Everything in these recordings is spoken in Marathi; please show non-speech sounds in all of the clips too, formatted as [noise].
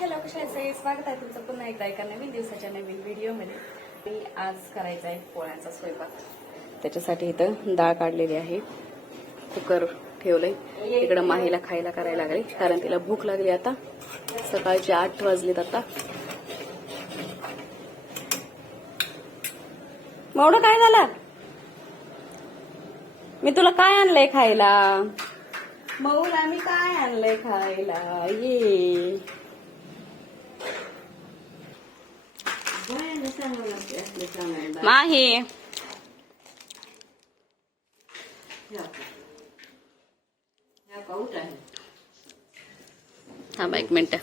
हॅलो कशा सगळे स्वागत आहे तुमचं पुन्हा एकदा एका नवीन दिवसाच्या नवीन व्हिडिओमध्ये. मी आज करायचा आहे पोळ्यांचा स्वयंपाक. त्याच्यासाठी इथं डाळ काढलेली आहे. कुकर ठेवलंय. इकडं माहीला खायला करायला लागले कारण तिला भूक लागली आता. सकाळचे आठ वाजलेत आता. मौडं काय झालं? मी तुला काय आणलंय खायला? मऊला मी काय आणलंय खायला? ये. माही. थांबा एक मिनिट.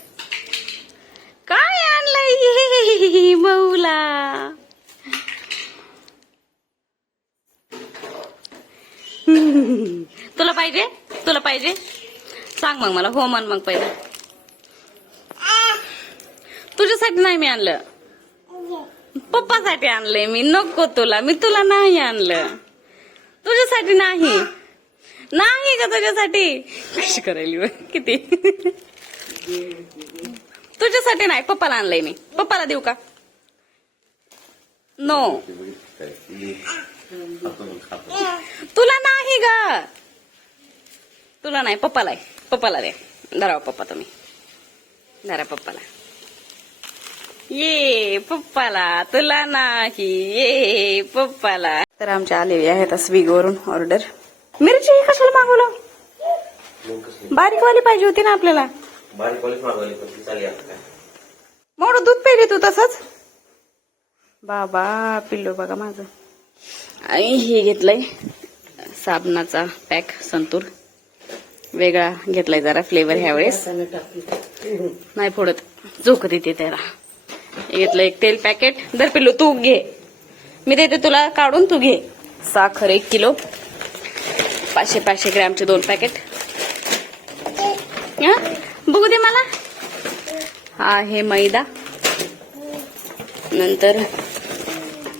काय आणलंय मऊला? तुला पाहिजे? तुला पाहिजे? सांग मग मला. हो म्हण मग पाहिजे तुझ्यासाठी नाही मी आणलं. पप्पासाठी आणलंय मी नको तुला मी तुला नाही आणलं. तुझ्यासाठी नाही. नाही का तुझ्यासाठी. कशी करायली किती? तुझ्यासाठी नाही पप्पाला आणलंय मी. पप्पाला देऊ का? नो तुला नाही ग. तुला नाही पप्पाला आहे. पप्पाला दे धरा हो पप्पा तुम्ही. धरा पप्पाला. ये पप्पाला तुला नाही ये पप्पाला. तर आमच्या आलेली आहेत स्विगवरून ऑर्डर मिरची कशाला मागवलं? बारीक वाली पाहिजे होती ना आपल्याला. मागवली मोठं दूध पेले तू तसंच? बाबा पिल्लो बघा माझं. आणि हे घेतलंय साबणाचा पॅक संतूर. वेगळा घेतलाय जरा फ्लेवर ह्यावेळेस. नाही फोडत. झोक देते त्याला. घेतलं एक तेल पॅकेट दर पिलो तू घे. मी देते तुला काढून तू घे. साखर एक किलो. पाचशे पाचशे ग्रॅमचे दोन पॅकेट बघू दे मला. हा आहे मैदा. नंतर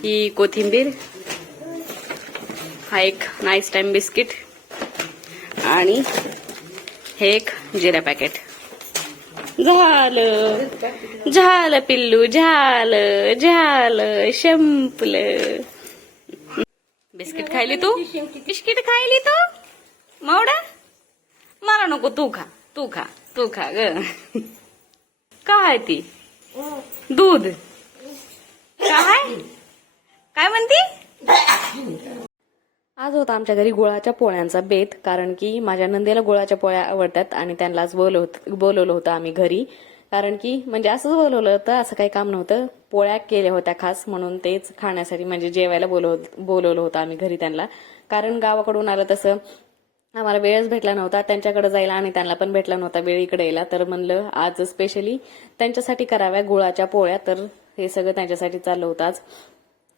ही कोथिंबीर. हा एक नाईस टाइम बिस्किट आणि हे एक जिरा पॅकेट झालं. झालं पिल्लू झालं झालं शंपलं. बिस्किट खायली तू? बिस्किट खायली तू? मावडा? मला नको तू खा तू खा तू खा ग. काय ती? दूध. काय काय म्हणती? आज होता आमच्या घरी गुळाच्या पोळ्यांचा बेत कारण की माझ्या नंदेला गुळाच्या पोळ्या आवडतात आणि त्यांनाच बोलवत बोलवलं होतं आम्ही घरी. कारण की म्हणजे असंच बोलवलं होतं असं काही काम नव्हतं. पोळ्या केल्या होत्या खास म्हणून तेच खाण्यासाठी म्हणजे जेवायला बोलव बोलवलं होतं आम्ही घरी त्यांना. कारण गावाकडून आलं तसं आम्हाला वेळच भेटला नव्हता त्यांच्याकडे जायला आणि त्यांना पण भेटला नव्हता वेळ इकडे यायला. तर म्हणलं आज स्पेशली त्यांच्यासाठी कराव्या गुळाच्या पोळ्या तर हे सगळं त्यांच्यासाठी चाललं होतं आज.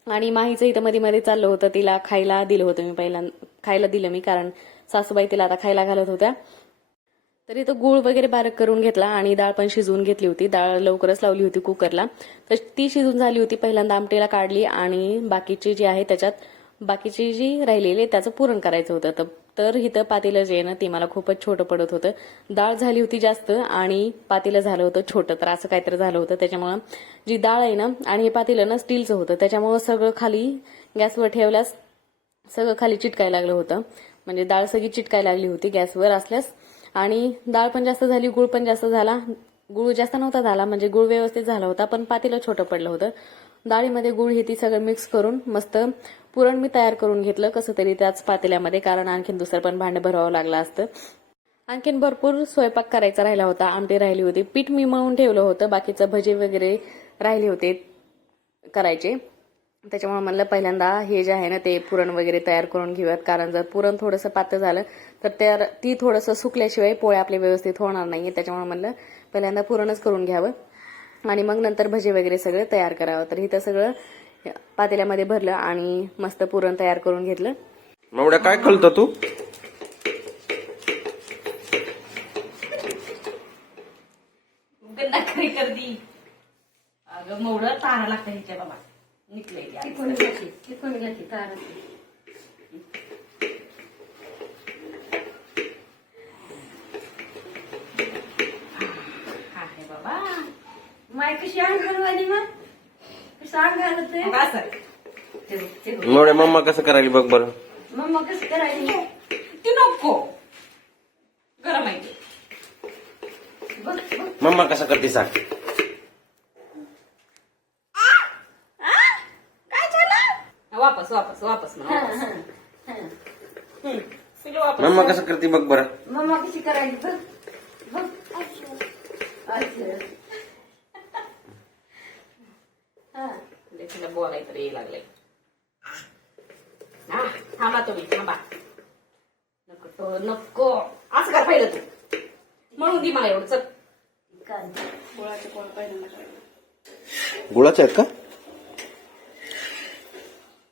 आणि माहीचं इथं मध्ये मध्ये चाललं होतं तिला खायला दिलं होतं मी पहिला खायला दिलं मी कारण सासूबाई तिला आता खायला घालत होत्या. तर इथं गूळ वगैरे बारीक करून घेतला आणि डाळ पण शिजवून घेतली होती. डाळ लवकरच लावली होती कुकरला. तर ती शिजून झाली होती पहिल्यांदा आमटीला काढली आणि बाकीची जी आहे त्याच्यात बाकीची जी राहिलेली आहे त्याचं पुरण करायचं होतं. तर तर इथं पातेलं जे आहे ना ते मला खूपच छोटं पडत होतं. डाळ झाली होती जास्त आणि पातेलं झालं होतं छोटं तर असं काहीतरी झालं होतं. त्याच्यामुळं जी डाळ आहे ना आणि हे पातेलं ना स्टीलचं होतं. त्याच्यामुळं सगळं खाली गॅसवर ठेवल्यास सगळं खाली चिटकायला लागलं होतं. म्हणजे डाळ सगळी चिटकायला लागली होती गॅसवर असल्यास. आणि डाळ पण जास्त झाली गुळ पण जास्त झाला. गुळ जास्त नव्हता झाला म्हणजे गुळ व्यवस्थित झाला होता पण पातेलं छोटं पडलं होतं. डाळीमध्ये गुळ हे ती सगळं मिक्स करून मस्त पुरण मी तयार करून घेतलं कसं तरी त्याच पातेल्यामध्ये कारण आणखीन दुसरं पण भांडं भरावं लागलं असतं. आणखीन भरपूर स्वयंपाक करायचा राहिला होता आमटी राहिली होती. पीठ मी मळून ठेवलं होतं बाकीचं भजे वगैरे राहिले होते करायचे. त्याच्यामुळे म्हणलं पहिल्यांदा हे जे आहे ना ते पुरण वगैरे तयार करून घेऊयात कारण जर पुरण थोडंसं पातळ झालं तर त्या ती थोडंसं सुकल्याशिवाय पोळ्या आपले व्यवस्थित होणार नाही त्याच्यामुळे म्हणलं पहिल्यांदा पुरणच करून घ्यावं. आणि मग नंतर भजे वगैरे सगळं तयार करावं. तर इथं सगळं पातेल्यामध्ये भरलं आणि मस्त पुरण तयार करून घेतलं. मग काय कळतं तू? अगं तारा लागतं ह्याच्या बाबा. निघलंय ते आधी. टिकून घ्यायची टिकून घ्यायची तार आहे बाबा माय कशी अंगणवाडी मग? कसं. एवढ्या मम्मा कसं करायली बघ बरं. मम्मा कसं करायची ती नको. गरम आहे मम्मा कसं करते सांग. वापस वापस वापस मम्मा कसं करते बघ बरं. मम्मा कशी करायची बघ बघ. तिला बोलायचं रे लागलंय. हा, थांबा तुम्ही थांबा. नको तो नको. असं कर पाहिलं तू. म्हणून दी मला एवढं चल. काय? पोळ्या पहिल्यांदा करायला. गुळाचे आहेत का?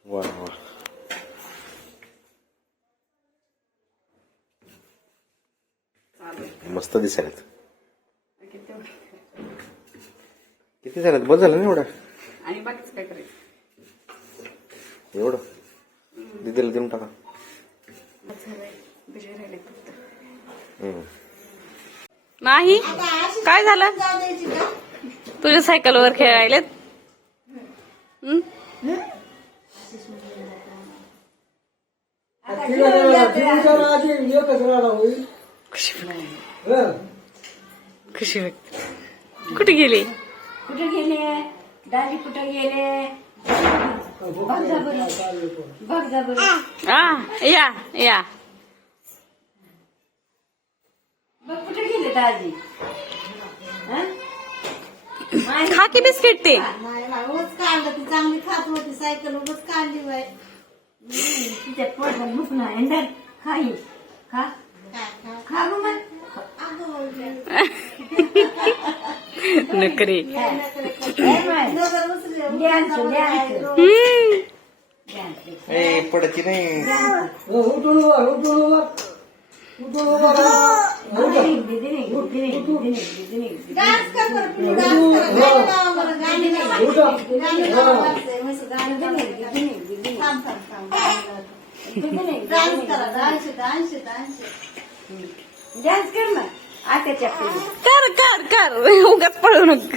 वा वा. मस्त दिसायला किती? झाल्यात बस झालं ना एवढं? आणि बाकीच काय करायचं? एवढं? दिदीला देऊन टाका. नाही? काय झालं? तुझ्या सायकलवर खेळायलेत हं? खुशी वाटते. कुठे गेली? कुठे गेले? दाजी कुठे गेले? बघ जा बरं. बघ जा बरं. आ या या. बघ कुठे गेले दाजी? खा की बिस्किट ते. नाही नाही उगाच काढलं ती चांगली खात होती सायकल उगाच काढली बाय तिच्या पोटात भूक नाही धर, खा खा. काय काय खा गं मग. [laughs] नकरी. ए पडती नाही डान्स कर बरं, डान्स कर. गाणी लावा बरं, गाणी लावा. गाणी लावा थांब, थांब, थांब, डान्स करा डान्स डान्स डान्स कर ना आत्याच्या कर कर कर उगाच पळू नका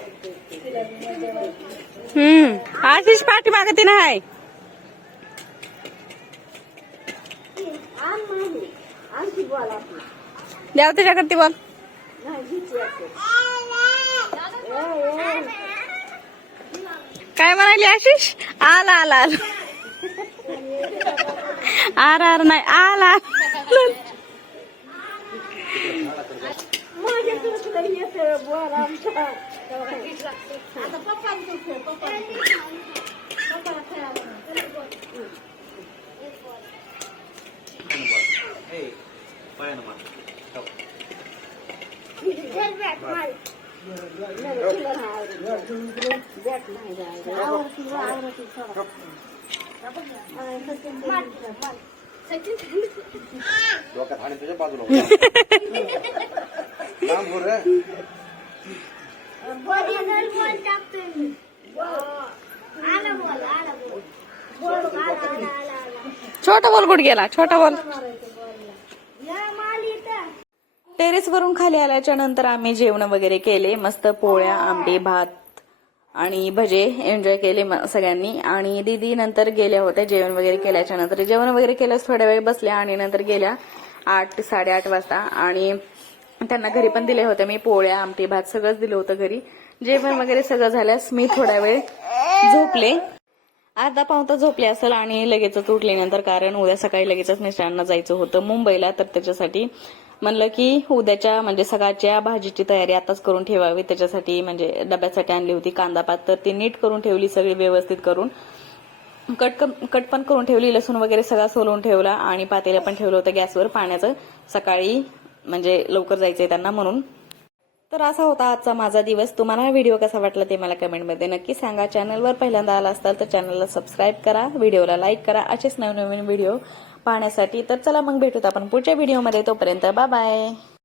आशिष पाठी मागते नाही. द्याव हो तुझ्याकडे बघ. काय म्हणाली आशिष? आला आला आला. आर आर नाही आला आला. डोक्यात आणि तुझ्या बाजूला थांब बरं. छोटा बॉल कुठे गेला? छोटा बॉल. टेरेस वरून खाली आल्याच्यानंतर आम्ही जेवण वगैरे केले मस्त पोळ्या आंबे भात आणि भजे एन्जॉय केले सगळ्यांनी. आणि दीदी नंतर गेल्या होत्या जेवण वगैरे केल्याच्यानंतर. जेवण वगैरे केल्यास थोड्या वेळ बसल्या आणि नंतर गेल्या आठ ते साडेआठ वाजता. आणि त्यांना घरी पण दिले होते. मी पोळ्या आमटी भात सगळंच दिलं होतं घरी. जेवण वगैरे सगळं झाल्यास मी थोडा वेळ झोपले. अर्धा पाऊन झोपले असेल आणि लगेचच उठल्यानंतर कारण उद्या सकाळी लगेचच मिस्टरांना जायचं होतं मुंबईला. तर त्याच्यासाठी म्हणलं की उद्याच्या म्हणजे सकाळच्या भाजीची तयारी आताच करून ठेवावी. त्याच्यासाठी म्हणजे डब्यासाठी आणली होती कांदा पात. तर ती नीट करून ठेवली सगळी व्यवस्थित करून. कट कट पण करून ठेवली. लसूण वगैरे सगळा सोलून ठेवला आणि पातेला पण ठेवलं होतं गॅसवर पाण्याचं. सकाळी म्हणजे लवकर जायचंय त्यांना म्हणून. तर असा होता आजचा माझा दिवस. तुम्हाला व्हिडिओ कसा वाटला ते मला कमेंटमध्ये नक्की सांगा. चॅनलवर पहिल्यांदा आला असाल तर चॅनलला सबस्क्राईब करा. व्हिडिओला लाईक करा. असेच नवनवीन व्हिडिओ पाहण्यासाठी. तर चला मग भेटूत आपण पुढच्या व्हिडिओमध्ये तोपर्यंत बाय